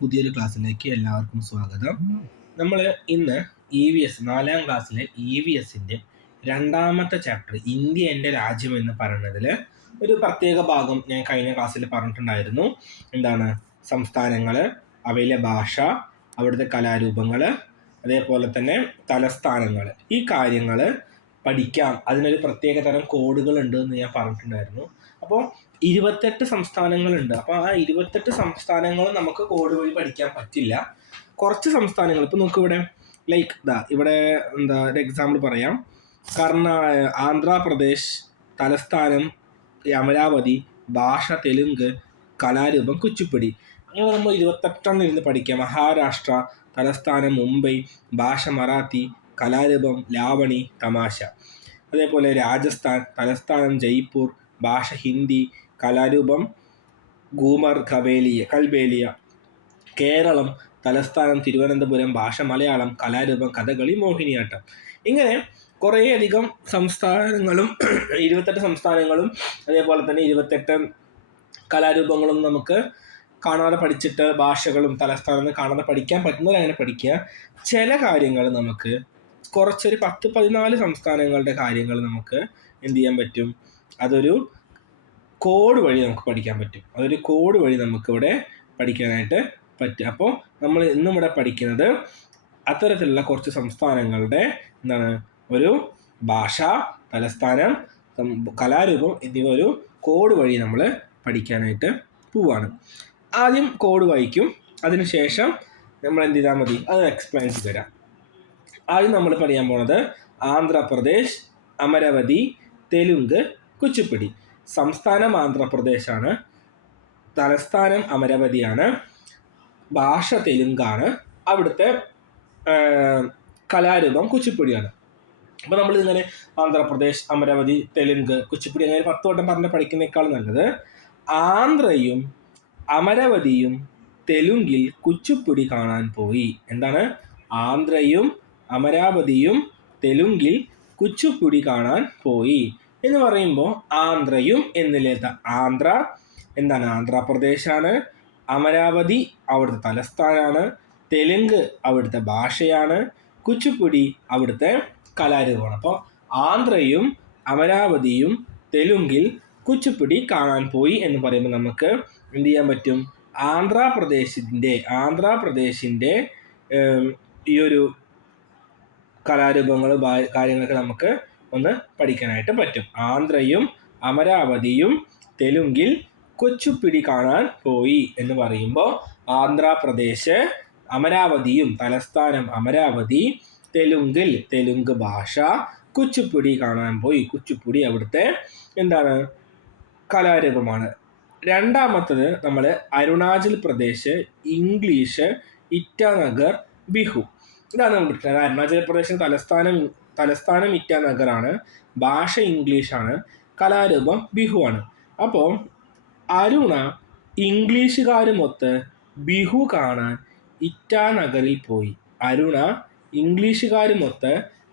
പുതിയൊരു ക്ലാസ്സിലേക്ക് എല്ലാവർക്കും സ്വാഗതം. നമ്മൾ ഇന്ന് EVS 4ാം ക്ലാസ്സിലെ EVSൻ്റെ രണ്ടാമത്തെ ചാപ്റ്റർ ഇന്ത്യ എൻ്റെ രാജ്യം എന്ന് പറയുന്നതിൽ ഒരു പ്രത്യേക ഭാഗം ഞാൻ കഴിഞ്ഞ ക്ലാസ്സിൽ പറഞ്ഞിട്ടുണ്ടായിരുന്നു. എന്താണ്? സംസ്ഥാനങ്ങൾ, അവയിലെ ഭാഷ, അവിടുത്തെ കലാരൂപങ്ങൾ, അതേപോലെ തന്നെ തലസ്ഥാനങ്ങൾ, ഈ കാര്യങ്ങൾ പഠിക്കാം. അതിനൊരു പ്രത്യേക തരം കോഡുകളുണ്ട് എന്ന് ഞാൻ പറഞ്ഞിട്ടുണ്ടായിരുന്നു. അപ്പോൾ 28 സംസ്ഥാനങ്ങളുണ്ട്. അപ്പോൾ ആ 28 സംസ്ഥാനങ്ങളും നമുക്ക് കോഡ് വഴി പഠിക്കാൻ പറ്റില്ല. കുറച്ച് സംസ്ഥാനങ്ങൾ ഇപ്പോൾ നമുക്ക് ഇവിടെ ഒരു എക്സാമ്പിൾ പറയാം. ആന്ധ്രാപ്രദേശ്, തലസ്ഥാനം അമരാവതി, ഭാഷ തെലുങ്ക്, കലാരൂപം കുച്ചിപ്പുടി. അങ്ങനെ നമ്മൾ 28 ഇരുന്ന് പഠിക്കാം. മഹാരാഷ്ട്ര, തലസ്ഥാനം മുംബൈ, ഭാഷ മറാത്തി, കലാരൂപം ലാവണി, തമാശ. അതേപോലെ രാജസ്ഥാൻ, തലസ്ഥാനം ജയ്പൂർ, ഭാഷ ഹിന്ദി, കലാരൂപം ഗൂമർ കൽബേലിയ. കേരളം, തലസ്ഥാനം തിരുവനന്തപുരം, ഭാഷ മലയാളം, കലാരൂപം കഥകളി, മോഹിനിയാട്ടം. ഇങ്ങനെ കുറേയധികം സംസ്ഥാനങ്ങളും 28 സംസ്ഥാനങ്ങളും അതേപോലെ തന്നെ 28 കലാരൂപങ്ങളും നമുക്ക് കാണാതെ പഠിച്ചിട്ട്, ഭാഷകളും തലസ്ഥാനം കാണാതെ പഠിക്കാൻ പറ്റുന്നവരങ്ങനെ പഠിക്കുക. ചില കാര്യങ്ങൾ നമുക്ക് കുറച്ചൊരു 10-14 സംസ്ഥാനങ്ങളുടെ കാര്യങ്ങൾ നമുക്ക് എന്ത് ചെയ്യാൻ പറ്റും? അതൊരു കോഡ് വഴി നമുക്ക് പഠിക്കാൻ പറ്റും. അതൊരു കോഡ് വഴി നമുക്കിവിടെ പഠിക്കാനായിട്ട് പറ്റും. അപ്പോൾ നമ്മൾ ഇന്നും ഇവിടെ പഠിക്കുന്നത് അത്തരത്തിലുള്ള കുറച്ച് സംസ്ഥാനങ്ങളുടെ ഒരു ഭാഷ, തലസ്ഥാനം, കലാരൂപം എന്നിവ ഒരു കോഡ് വഴി നമ്മൾ പഠിക്കാനായിട്ട് പോവാണ്. ആദ്യം കോഡ് വായിക്കും, അതിനുശേഷം നമ്മൾ എന്ത് ചെയ്താൽ മതി, അത് എക്സ്പ്ലെയിൻ ചെയ്ത് തരാം. ആദ്യം നമ്മൾ പറയാൻ പോണത് ആന്ധ്രാപ്രദേശ്, അമരാവതി, തെലുങ്ക്, കുച്ചിപ്പുടി. സംസ്ഥാനം ആന്ധ്രാപ്രദേശാണ്, തലസ്ഥാനം അമരാവതിയാണ്, ഭാഷ തെലുങ്കാണ്, അവിടുത്തെ കലാരൂപം കുച്ചിപ്പുടിയാണ്. അപ്പോൾ നമ്മളിങ്ങനെ ആന്ധ്രാപ്രദേശ്, അമരാവതി, തെലുങ്ക്, കുച്ചിപ്പുടി അങ്ങനെ 10 വട്ടം പറഞ്ഞ് പഠിക്കുന്നേക്കാൾ നല്ലത് ആന്ധ്രയും അമരാവതിയും തെലുങ്കിൽ കുച്ചിപ്പുടി കാണാൻ പോയി. എന്താണ്? ആന്ധ്രയും അമരാവതിയും തെലുങ്കിൽ കുച്ചിപ്പുടി കാണാൻ പോയി എന്ന് പറയുമ്പോൾ ആന്ധ്രയും എന്നില്ല. ആന്ധ്ര എന്താണ്? ആന്ധ്രാപ്രദേശാണ്. അമരാവതി അവിടുത്തെ തലസ്ഥാനമാണ്. തെലുങ്ക് അവിടുത്തെ ഭാഷയാണ്. കുച്ചിപ്പുടി അവിടുത്തെ കലാരൂപമാണ്. അപ്പോൾ ആന്ധ്രയും അമരാവതിയും തെലുങ്കിൽ കുച്ചിപ്പുടി കാണാൻ പോയി എന്ന് പറയുമ്പോൾ നമുക്ക് എന്ത് ചെയ്യാൻ പറ്റും? ആന്ധ്രാപ്രദേശിൻ്റെ ഈ ഒരു കലാരൂപങ്ങൾ കാര്യങ്ങളൊക്കെ നമുക്ക് ഒന്ന് പഠിക്കാനായിട്ട് പറ്റും. ആന്ധ്രയും അമരാവതിയും തെലുങ്കിൽ കുച്ചിപ്പുടി കാണാൻ പോയി എന്ന് പറയുമ്പോൾ ആന്ധ്രാപ്രദേശ്, അമരാവതിയും തലസ്ഥാനം അമരാവതി, തെലുങ്ക് ഭാഷ, കുച്ചിപ്പുടി കാണാൻ പോയി. കുച്ചിപ്പുടി അവിടുത്തെ കലാരൂപമാണ്. രണ്ടാമത്തത് നമ്മൾ അരുണാചൽ പ്രദേശ്, ഇംഗ്ലീഷ്, ഇറ്റാനഗർ, ബിഹു. ഇതാണ് നമ്മൾ പഠിക്കുന്നത്. അരുണാചൽ പ്രദേശിന്റെ തലസ്ഥാനം ഇറ്റാനഗറാണ്, ഭാഷ ഇംഗ്ലീഷാണ്, കലാരൂപം ബിഹു ആണ്. അപ്പോൾ അരുണ ഇംഗ്ലീഷുകാരുമൊത്ത് ബിഹു കാണാൻ ഇറ്റാനഗറിൽ പോയി. അരുണ ഇംഗ്ലീഷുകാരുമൊത്ത്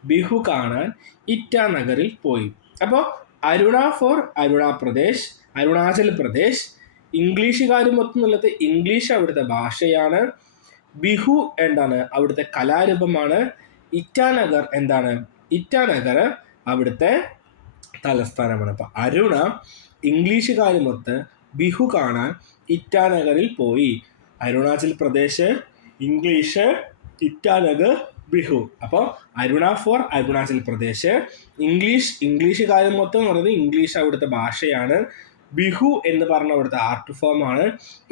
ബിഹു കാണാൻ ഇറ്റാനഗറിൽ പോയി. അപ്പോൾ അരുണ ഫോർ അരുണാചൽ പ്രദേശ്, ഇംഗ്ലീഷുകാരുമൊത്ത് എന്നുള്ളത് ഇംഗ്ലീഷ് അവിടുത്തെ ഭാഷയാണ്, ബിഹു അവിടുത്തെ കലാരൂപമാണ്, ഇറ്റാനഗർ ഇറ്റാനഗർ അവിടുത്തെ തലസ്ഥാനമാണ്. അപ്പം അരുണ ഇംഗ്ലീഷുകാരുമൊത്ത് ബിഹു കാണാൻ ഇറ്റാനഗറിൽ പോയി. അരുണാചൽ പ്രദേശ്, ഇംഗ്ലീഷ്, ഇറ്റാനഗർ, ബിഹു. അപ്പോൾ അരുണ ഫോർ അരുണാചൽ പ്രദേശ്, ഇംഗ്ലീഷുകാരുമൊത്ത് എന്ന് പറയുന്നത് ഇംഗ്ലീഷ് അവിടുത്തെ ഭാഷയാണ്, ബിഹു എന്ന് പറഞ്ഞ അവിടുത്തെ ആർട്ട് ഫോം ആണ്,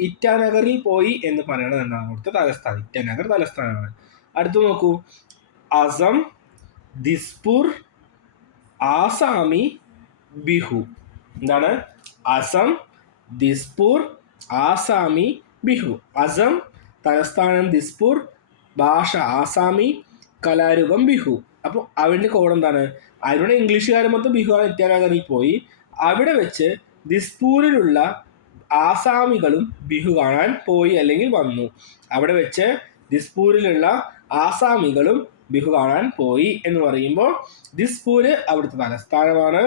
ഇറ്റാനഗറിൽ പോയി എന്ന് പറയുന്നത് അവിടുത്തെ തലസ്ഥാനം. ഇറ്റാനഗർ തലസ്ഥാനമാണ്. അടുത്ത് നോക്കൂ, അസം, ദിസ്പൂർ, ആസാമി, ബിഹു. അസം, ദിസ്പൂർ, ആസാമി, ബിഹു. അസം തലസ്ഥാനം ദിസ്പൂർ, ഭാഷ ആസാമി, കലാരൂപം ബിഹു. അപ്പോൾ അവരുടെ കോഡ് അരുണ ഇംഗ്ലീഷുകാരുമൊത്ത് ബിഹു ആണ് ഇറ്റാനഗറിൽ പോയി. അവിടെ വെച്ച് ദിസ്പൂരിലുള്ള ആസാമികളും ബിഹു കാണാൻ പോയി അല്ലെങ്കിൽ വന്നു. അവിടെ വെച്ച് ദിസ്പൂരിലുള്ള ആസാമികളും ബിഹു കാണാൻ പോയി എന്ന് പറയുമ്പോൾ ദിസ്പൂര് അവിടുത്തെ തലസ്ഥാനമാണ്,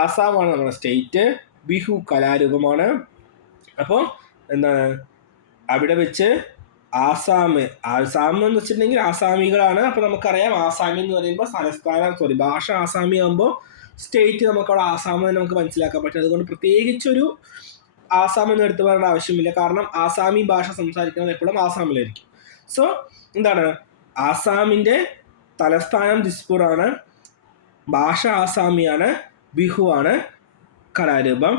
ആസാമാണ് നമ്മുടെ സ്റ്റേറ്റ്, ബിഹു കലാരൂപമാണ്. അപ്പോൾ അവിടെ വെച്ച് ആസാം എന്ന് വെച്ചിട്ടുണ്ടെങ്കിൽ ആസാമികളാണ്. അപ്പോൾ നമുക്കറിയാം ആസാമി എന്ന് പറയുമ്പോൾ തലസ്ഥാനം ഭാഷ ആസാമി ആകുമ്പോൾ സ്റ്റേറ്റ് നമുക്കവിടെ ആസാം എന്ന് നമുക്ക് മനസ്സിലാക്കാൻ പറ്റും. അതുകൊണ്ട് പ്രത്യേകിച്ചൊരു ആസാം എന്ന് എടുത്തു പറയേണ്ട ആവശ്യമില്ല. കാരണം ആസാമി ഭാഷ സംസാരിക്കുന്നത് എപ്പോഴും ആസാമിലായിരിക്കും. സോ എന്താണ്, ആസാമിൻ്റെ തലസ്ഥാനം ദിസ്പൂർ ആണ്, ഭാഷ ആസാമിയാണ്, ബിഹു ആണ് കലാരൂപം.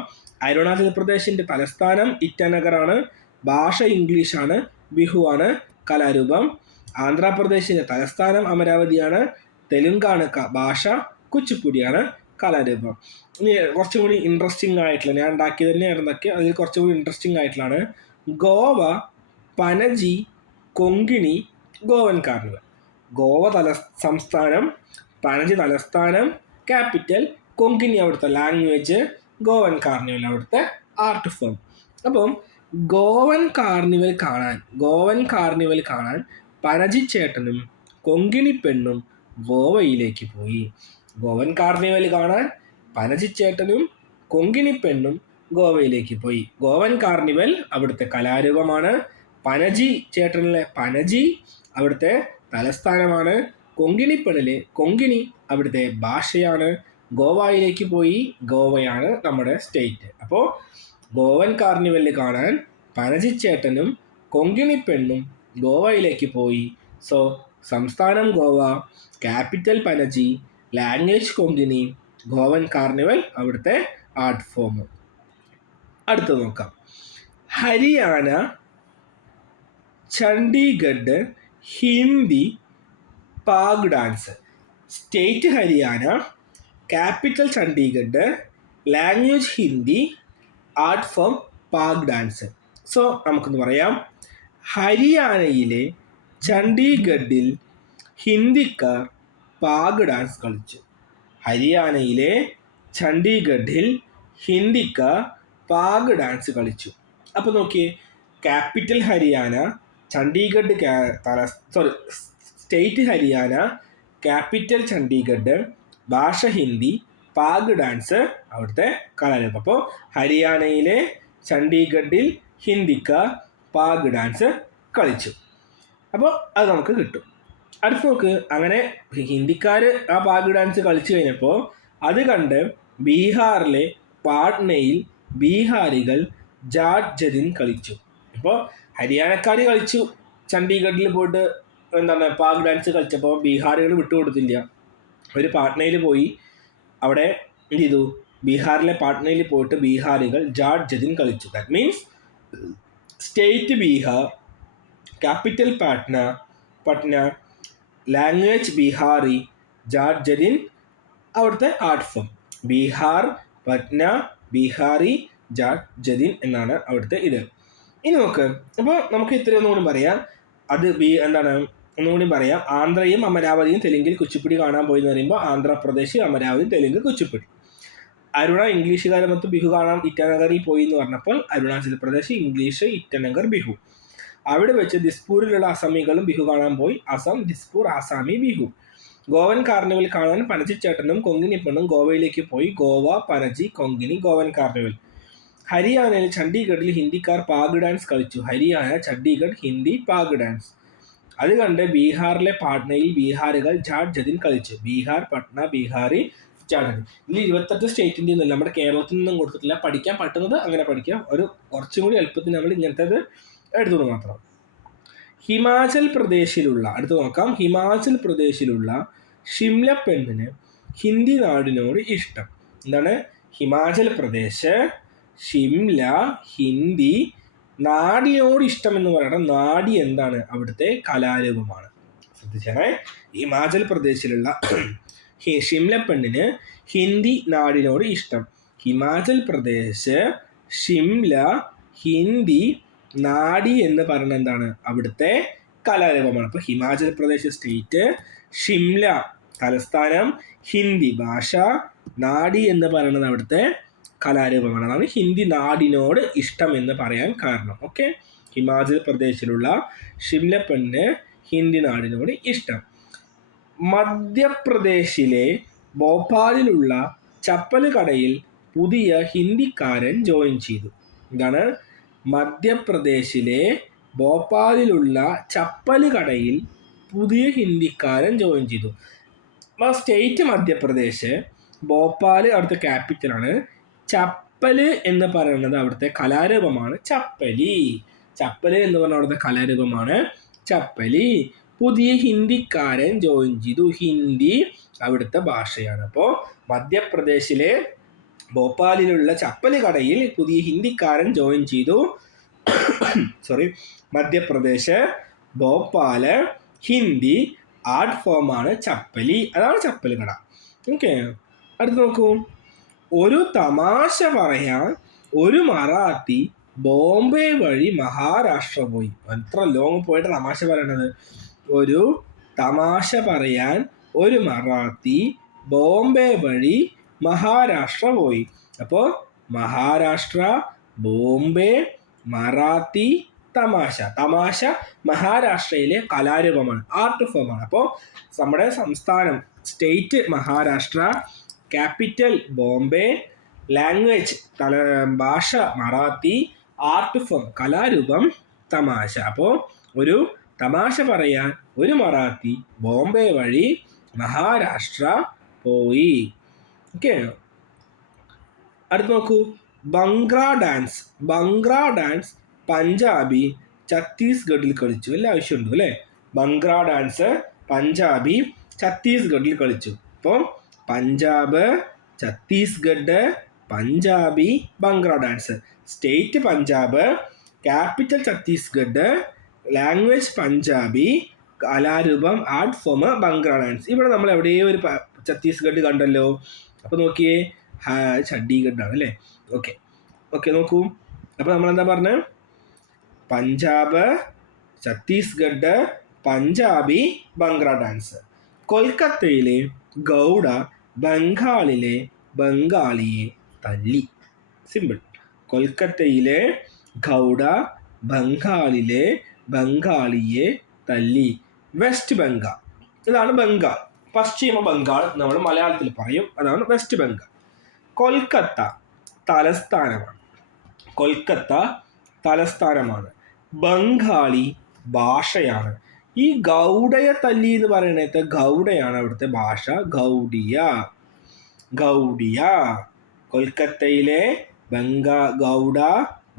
അരുണാചൽ പ്രദേശിൻ്റെ തലസ്ഥാനം ഇറ്റാനഗറാണ്, ഭാഷ ഇംഗ്ലീഷാണ്, ബിഹു ആണ് കലാരൂപം. ആന്ധ്രാപ്രദേശിൻ്റെ തലസ്ഥാനം അമരാവതിയാണ്, തെലുങ്കാണ് ഭാഷ കുച്ചിപ്പുടിയാണ് കലാരൂപം. ഇനി കുറച്ചും കൂടി ഇൻട്രസ്റ്റിംഗ് ആയിട്ടുള്ള, ഞാൻ ഉണ്ടാക്കി തന്നെയായിരുന്നൊക്കെ അതിൽ കുറച്ചും കൂടി ഇൻട്രസ്റ്റിംഗ് ആയിട്ടുള്ളതാണ് ഗോവ, പനജി, കൊങ്കിണി, ഗോവൻ കാർണിവൽ. ഗോവ സംസ്ഥാനം, പനജി തലസ്ഥാനം, ക്യാപിറ്റൽ, കൊങ്കിണി അവിടുത്തെ ലാംഗ്വേജ്, ഗോവൻ കാർണിവൽ അവിടുത്തെ ആർട്ട് ഫോം. അപ്പം ഗോവൻ കാർണിവൽ കാണാൻ പനജി ചേട്ടനും കൊങ്കിണി പെണ്ണും ഗോവയിലേക്ക് പോയി. ഗോവൻ കാർണിവൽ കാണാൻ പനജി ചേട്ടനും കൊങ്കിണി പെണ്ണും ഗോവയിലേക്ക് പോയി. ഗോവൻ കാർണിവൽ അവിടുത്തെ കലാരൂപമാണ്. പനജി ചേട്ടനിലെ പനജി അവിടുത്തെ തലസ്ഥാനമാണ്. കൊങ്കിണി പെണ്ണിലെ കൊങ്കിണി അവിടുത്തെ ഭാഷയാണ്. ഗോവയിലേക്ക് പോയി, ഗോവയാണ് നമ്മുടെ സ്റ്റേറ്റ്. അപ്പോൾ ഗോവൻ കാർണിവൽ കാണാൻ പനജി ചേട്ടനും കൊങ്കിണി പെണ്ണും ഗോവയിലേക്ക് പോയി. സോ സംസ്ഥാനം Goa, capital Panaji, language Konkani, Goan carnival അവിടുത്തെ ആർട്ട് ഫോം. അടുത്ത് നോക്കാം. Haryana, Chandigarh, Hindi, Phag dance. State Haryana, capital Chandigarh, language Hindi, art form Phag dance. So നമുക്കൊന്ന് പറയാം. ഹരിയാനയിലെ ചണ്ഡീഗഡിൽ ഹിന്ദിക്കാർ പാഗ് ഡാൻസ് കളിച്ചു. ഹരിയാനയിലെ ചണ്ഡീഗഡിൽ ഹിന്ദിക്കാർ പാഗ് ഡാൻസ് കളിച്ചു. അപ്പോൾ നോക്കിയേ, capital Haryana, Chandigarh state Haryana, capital Chandigarh, ഭാഷ ഹിന്ദി, പാഗ് ഡാൻസ് അവിടുത്തെ കലാരൂപം. അപ്പോൾ ഹരിയാനയിലെ ചണ്ഡീഗഡിൽ ഹിന്ദിക്കാർ പാഗ് ഡാൻസ് കളിച്ചു. അപ്പോൾ അത് നമുക്ക് കിട്ടും. അടുത്ത് നോക്ക്, അങ്ങനെ ഹിന്ദിക്കാർ ആ പാഗ് ഡാൻസ് കളിച്ചു കഴിഞ്ഞപ്പോൾ അത് കണ്ട് ബീഹാറിലെ പാട്നയിൽ ബീഹാരികൾ ജാട്ട് ജതിൻ കളിച്ചു. അപ്പോൾ ഹരിയാനക്കാർ കളിച്ചു, ചണ്ഡീഗഡിൽ പോയിട്ട് എന്താണ് പാഗ് ഡാൻസ് കളിച്ചപ്പോൾ ബീഹാറികൾ വിട്ടുകൊടുത്തില്ല. അവർ പാട്നയിൽ പോയി, അവിടെ എന്ത് ചെയ്തു, ബീഹാറിലെ പാട്നയിൽ പോയിട്ട് ബീഹാരികൾ ജാട്ട് ജതിൻ കളിച്ചു. That means state Bihar, capital Patna, language Bihari, Jat Jatin അവിടുത്തെ ആർട്ട് ഫോം. ബീഹാർ, പട്ന, ബീഹാറി, ജാട്ട് ജതിൻ എന്നാണ് അവിടുത്തെ ഇത്. ഇനി നോക്ക്, അപ്പോൾ നമുക്ക് ഇത്രയൊന്നും കൂടി പറയാം. അത് ഒന്നുകൂടി പറയാം. ആന്ധ്രയും അമരാവതിയും തെലുങ്കിൽ കുച്ചിപ്പുടി കാണാൻ പോയി എന്ന് പറയുമ്പോൾ ആന്ധ്രാപ്രദേശ്, അമരാവതി, തെലുങ്ക്, കുച്ചിപ്പുടി. അരുണ ഇംഗ്ലീഷുകാരമൊത്ത് ബിഹു കാണാൻ ഇറ്റാനഗറിൽ പോയി എന്ന് പറഞ്ഞപ്പോൾ അരുണാചൽ പ്രദേശ്, ഇംഗ്ലീഷ്, ഇറ്റാനഗർ, ബിഹു. അവിടെ വെച്ച് ദിസ്പൂരിലുള്ള അസാമികളും ബിഹു കാണാൻ പോയി. അസം, ദിസ്പൂർ, ആസാമി, ബിഹു. ഗോവൻ കാർണിവൽ കാണാൻ പനജി ചേട്ടനും കൊങ്കിണി പെണ്ണും ഗോവയിലേക്ക് പോയി. ഗോവ, പനജി, കൊങ്കിണി, ഗോവൻ കാർണിവൽ. ഹരിയാനയിൽ ചണ്ഡീഗഡിൽ ഹിന്ദിക്കാർ പാഗ് ഡാൻസ് കളിച്ചു. ഹരിയാന, ചണ്ഡീഗഡ്, ഹിന്ദി, പാഗ് ഡാൻസ്. അത് കണ്ട് ബീഹാറിലെ പാട്നയിൽ ബീഹാറികൾ ജാട്ട് ജതിൻ കളിച്ചു. ബീഹാർ, പട്ന, ബീഹാറി, ജാട്ട് ജതിൻ. ഇതിൽ 28 സ്റ്റേറ്റിൻ്റെ ഒന്നുമില്ല, നമ്മുടെ കേരളത്തിൽ നിന്നും കൊടുത്തിട്ടില്ല. പഠിക്കാൻ പറ്റുന്നത് അങ്ങനെ പഠിക്കാം. കുറച്ചും കൂടി എളുപ്പത്തിന് നമ്മൾ ഇങ്ങനത്തേത് എടുത്തു മാത്രം. ഹിമാചൽ പ്രദേശിലുള്ള, അടുത്ത് നോക്കാം, ഹിമാചൽ പ്രദേശിലുള്ള ഷിംല പെണ്ണിന് ഹിന്ദി നാടിനോട് ഇഷ്ടം. എന്താണ്? ഹിമാചൽ പ്രദേശ്, ഷിംല, ഹിന്ദി നാടിനോട് ഇഷ്ടം എന്ന് പറയുന്നത്, നാടി എന്താണ്? അവിടുത്തെ കലാരൂപമാണ്. ശ്രദ്ധിച്ചേ, ഹിമാചൽ പ്രദേശിലുള്ള ഷിംല പെണ്ണിന് ഹിന്ദി നാടിനോട് ഇഷ്ടം. ഹിമാചൽ പ്രദേശ്, ഷിംല, ഹിന്ദി നാടി എന്ന് പറയുന്നത് എന്താണ്? അവിടുത്തെ കലാരൂപമാണ്. അപ്പോൾ ഹിമാചൽ പ്രദേശ് സ്റ്റേറ്റ്, ഷിംല തലസ്ഥാനം, ഹിന്ദി ഭാഷ, നാടി എന്ന് പറയുന്നത് അവിടുത്തെ കലാരൂപമാണ്. അതാണ് ഹിന്ദി നാടിനോട് ഇഷ്ടം എന്ന് പറയാൻ കാരണം. ഓക്കെ, ഹിമാചൽ പ്രദേശിലുള്ള ഷിംല പെണ്ണിന് ഹിന്ദി നാടിനോട് ഇഷ്ടം. മധ്യപ്രദേശിലെ ഭോപ്പാലിലുള്ള ചപ്പൽ കടയിൽ പുതിയ ഹിന്ദിക്കാരൻ ജോയിൻ ചെയ്തു. എന്താണ്? മധ്യപ്രദേശിലെ ഭോപ്പാലിലുള്ള ചപ്പല് കടയിൽ പുതിയ ഹിന്ദിക്കാരൻ ജോയിൻ ചെയ്തു. അപ്പോൾ സ്റ്റേറ്റ് മധ്യപ്രദേശ്, ഭോപ്പാൽ അവിടുത്തെ ക്യാപിറ്റലാണ്. ചപ്പല് എന്ന് പറയുന്നത് അവിടുത്തെ കലാരൂപമാണ് ചപ്പലി. ചപ്പല് എന്ന് പറഞ്ഞ അവിടുത്തെ കലാരൂപമാണ് ചപ്പലി. പുതിയ ഹിന്ദിക്കാരൻ ജോയിൻ ചെയ്തു. ഹിന്ദി അവിടുത്തെ ഭാഷയാണ്. അപ്പോൾ മധ്യപ്രദേശിലെ ഭോപ്പാലിലുള്ള ചപ്പല് കടയിൽ പുതിയ ഹിന്ദിക്കാരൻ ജോയിൻ ചെയ്തു. സോറി, മധ്യപ്രദേശ്, ഭോപ്പാല്, ഹിന്ദി ആർട്ട് ഫോമാണ് ചപ്പലി. അതാണ് ചപ്പല് കട. ഓക്കെ, അടുത്ത് നോക്കൂ. ഒരു തമാശ പറയാൻ ഒരു മറാത്തി ബോംബെ വഴി മഹാരാഷ്ട്ര പോയി. എത്ര ലോങ് പോയിട്ട് തമാശ പറയണത്. ഒരു തമാശ പറയാൻ ഒരു മറാത്തി ബോംബെ വഴി മഹാരാഷ്ട്ര പോയി. അപ്പോൾ മഹാരാഷ്ട്ര, ബോംബെ, മറാത്തി, തമാശ. തമാശ മഹാരാഷ്ട്രയിലെ കലാരൂപമാണ്, ആർട്ട് ഫോമാണ്. അപ്പോൾ നമ്മുടെ സംസ്ഥാനം, state Maharashtra, capital Bombay, language ഭാഷ മറാത്തി, ആർട്ട് ഫോം കലാരൂപം തമാശ. അപ്പോൾ ഒരു തമാശ പറയാൻ ഒരു മറാത്തി ബോംബെ വഴി മഹാരാഷ്ട്ര പോയി. ഓക്കെ, അടുത്ത് നോക്കൂ. ബംഗ്ര ഡാൻസ്. ബംഗ്ര ഡാൻസ് പഞ്ചാബി ഛത്തീസ്ഗഡിൽ കളിച്ചു. എല്ലാ ആവശ്യമുണ്ട് അല്ലേ? ബംഗ്ര ഡാൻസ് പഞ്ചാബി ഛത്തീസ്ഗഡിൽ കളിച്ചു. അപ്പോൾ Punjab, Chhattisgarh, Punjabi, Bhangra dance. State Punjab, capital Chhattisgarh, language Punjabi, കലാരൂപം ആർട്ട് ഫോം ബംഗ്ര ഡാൻസ്. ഇവിടെ നമ്മൾ എവിടെയോ ഒരു ഛത്തീസ്ഗഡ് കണ്ടല്ലോ. അപ്പോൾ നോക്കിയേ, ചണ്ഡീഗഡ് ആണ് അല്ലേ? ഓക്കെ ഓക്കെ, നോക്കൂ. അപ്പോൾ നമ്മളെന്താ പറഞ്ഞത്? പഞ്ചാബ്, ഛത്തീസ്ഗഡ്, പഞ്ചാബി, ബംഗ്ര ഡാൻസ്. കൊൽക്കത്തയിലെ ഗൗഡ ബംഗാളിലെ ബംഗാളിയെ തല്ലി. സിമ്പിൾ. കൊൽക്കത്തയിലെ ഗൗഡ ബംഗാളിലെ ബംഗാളിയെ തല്ലി. വെസ്റ്റ് ബംഗാൾ, ഇതാണ് ബംഗാൾ. പശ്ചിമ ബംഗാൾ നമ്മൾ മലയാളത്തിൽ പറയും, അതാണ് വെസ്റ്റ് ബംഗാൾ. കൊൽക്കത്ത തലസ്ഥാനമാണ്. കൊൽക്കത്ത തലസ്ഥാനമാണ്. ബംഗാളി ഭാഷയാണ്. ഈ ഗൗഡയെ തല്ലി എന്ന് പറയുന്നത് ഗൗഡയാണ് അവിടുത്തെ ഭാഷ. ഗൗഡിയ. ഗൗഡിയ. കൊൽക്കത്തയിലെ ഗൗഡ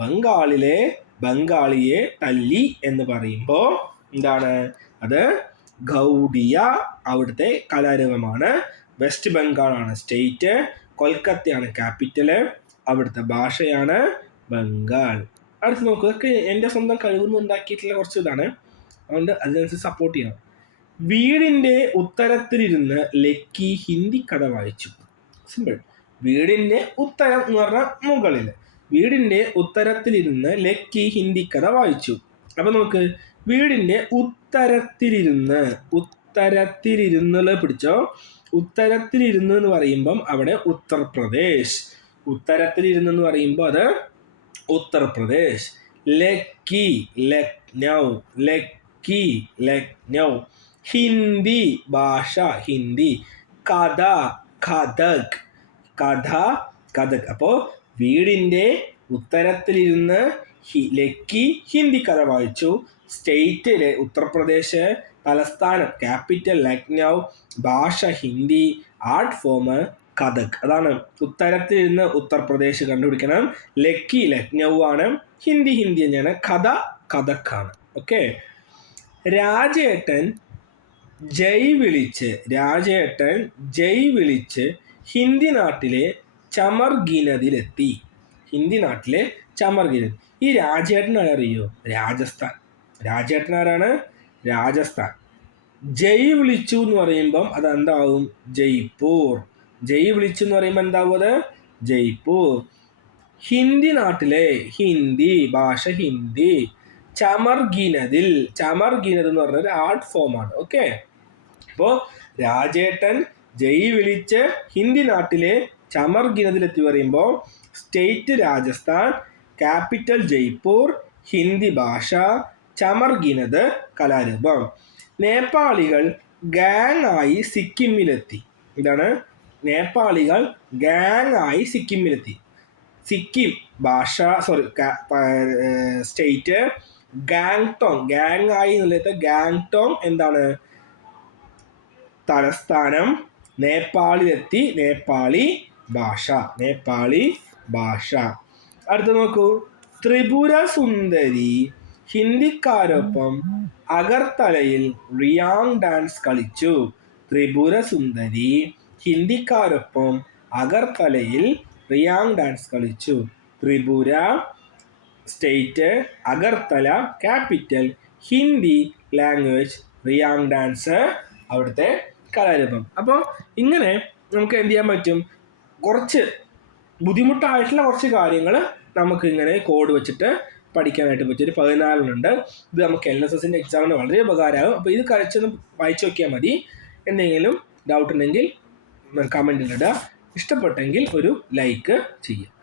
ബംഗാളിലെ ബംഗാളിയെ തല്ലി എന്ന് പറയുമ്പോൾ എന്താണ് അത്? ഗൗഡിയ അവിടുത്തെ കലാരൂപമാണ്. വെസ്റ്റ് ബംഗാളാണ് സ്റ്റേറ്റ്, കൊൽക്കത്തയാണ് ക്യാപിറ്റല്, അവിടുത്തെ ഭാഷയാണ് ബംഗാൾ. അടുത്ത് നോക്കുക. ഇതൊക്കെ എൻ്റെ സ്വന്തം കഴിവൊന്നും ഉണ്ടാക്കിയിട്ടുള്ള കുറച്ച് ഇതാണ്, അതുകൊണ്ട് അതിനനുസരിച്ച് സപ്പോർട്ട് ചെയ്യണം. വീടിൻ്റെ ഉത്തരത്തിലിരുന്ന് ലക്കി ഹിന്ദി കഥ വായിച്ചു. സിമ്പിൾ. വീടിൻ്റെ ഉത്തരം എന്ന് പറഞ്ഞാൽ മുകളിൽ. വീടിൻ്റെ ഉത്തരത്തിലിരുന്ന് ലക്കി ഹിന്ദി കഥ വായിച്ചു. അപ്പം നമുക്ക് വീടിൻ്റെ ഉത്തരത്തിലിരുന്ന്, ഉത്തരത്തിലിരുന്നുള്ള പിടിച്ചോ. ഉത്തരത്തിലിരുന്ന് എന്ന് പറയുമ്പം അവിടെ ഉത്തർപ്രദേശ്. ഉത്തരത്തിലിരുന്ന് എന്ന് പറയുമ്പോൾ അത് ഉത്തർപ്രദേശ്. ലക്കി, ലക്നൗ. ലക്കി, ലക്നൗ. ഹിന്ദി ഭാഷ, ഹിന്ദി. കഥ, കഥക്. കഥ, കഥക്. അപ്പോൾ വീടിൻ്റെ ഉത്തരത്തിലിരുന്ന് ലക്കി ഹിന്ദി കഥ വായിച്ചു. സ്റ്റേറ്റിലെ ഉത്തർപ്രദേശ്, തലസ്ഥാനം ക്യാപിറ്റൽ ലക്നൗ, ഭാഷ ഹിന്ദി, ആർട്ട് ഫോം കഥക്. അതാണ് ഉത്തരത്തിലിരുന്ന് ഉത്തർപ്രദേശ് കണ്ടുപിടിക്കണം. ലക്കി ലക്നൗ ആണ്. ഹിന്ദി ഹിന്ദി തന്നെയാണ്. കഥ കഥക്കാണ്. ഓക്കെ. രാജേട്ടൻ ജയ് വിളിച്ച്, രാജേട്ടൻ ജയ് വിളിച്ച് ഹിന്ദി നാട്ടിലെ ചമർഗിനദിലെത്തി. ഹിന്ദി നാട്ടിലെ ചമർഗിനദ്. ഈ രാജേട്ടൻ അറിയോ? രാജസ്ഥാൻ. രാജേട്ടൻ ആരാണ്? രാജസ്ഥാൻ. ജയ് വിളിച്ചു എന്ന് പറയുമ്പം അതെന്താവും? ജയ്പൂർ. ജയ് വിളിച്ചു എന്ന് പറയുമ്പോൾ എന്താവും? അത് ജയ്പൂർ. ഹിന്ദി നാട്ടിലെ, ഹിന്ദി ഭാഷ ഹിന്ദി. ചമർഗിനദിൽ. ചമർഗിനദ് എന്ന് പറഞ്ഞ ഒരു ആർട്ട് ഫോമാണ്. ഓക്കെ. അപ്പോൾ രാജേട്ടൻ ജയ് വിളിച്ച് ഹിന്ദി നാട്ടിലെ ചമർഗിനദിലെത്തി പറയുമ്പോൾ സ്റ്റേറ്റ് രാജസ്ഥാൻ, ക്യാപിറ്റൽ ജയ്പൂർ, ഹിന്ദി ഭാഷ, ചമർഗിനദ് കലാരൂപം. നേപ്പാളികൾ ഗാങ് ആയി സിക്കിമിലെത്തി. ഇതാണ് നേപ്പാളികൾ ഗാങ് ആയി സിക്കിമിലെത്തി. സിക്കിം ഭാഷ, സ്റ്റേറ്റ് ഗാങ്ടോങ്, ഗാങ് എന്നുള്ളത് ഗാങ്ടോങ് എന്താണ് തലസ്ഥാനം. നേപ്പാളിലെത്തി, നേപ്പാളി ഭാഷ. അടുത്ത നോക്കൂ, ത്രിപുര സുന്ദരി ഹിന്ദിക്കാരൊപ്പം അഗർത്തലയിൽ റിയാങ് ഡാൻസ് കളിച്ചു. ത്രിപുര സുന്ദരി ഹിന്ദിക്കാരൊപ്പം അഗർത്തലയിൽ റിയാങ് ഡാൻസ് കളിച്ചു. Tripura state, Agartala capital, Hindi language, Reang dance അവിടുത്തെ കലാരൂപം. അപ്പോൾ ഇങ്ങനെ നമുക്ക് എന്ത് ചെയ്യാൻ പറ്റും, കുറച്ച് ബുദ്ധിമുട്ടായിട്ടുള്ള കുറച്ച് കാര്യങ്ങൾ നമുക്ക് ഇങ്ങനെ കോഡ് വെച്ചിട്ട് പഠിക്കാനായിട്ട് പറ്റും. ഒരു 14 ഇത് നമുക്ക് LSS എക്സാമിന് വളരെ ഉപകാരമാകും. അപ്പോൾ ഇത് കഴിച്ചൊന്ന് വായിച്ചു നോക്കിയാൽ മതി. എന്തെങ്കിലും ഡൗട്ട് ഉണ്ടെങ്കിൽ കമൻറ്റിലിടുക. ഇഷ്ടപ്പെട്ടെങ്കിൽ ഒരു ലൈക്ക് ചെയ്യുക.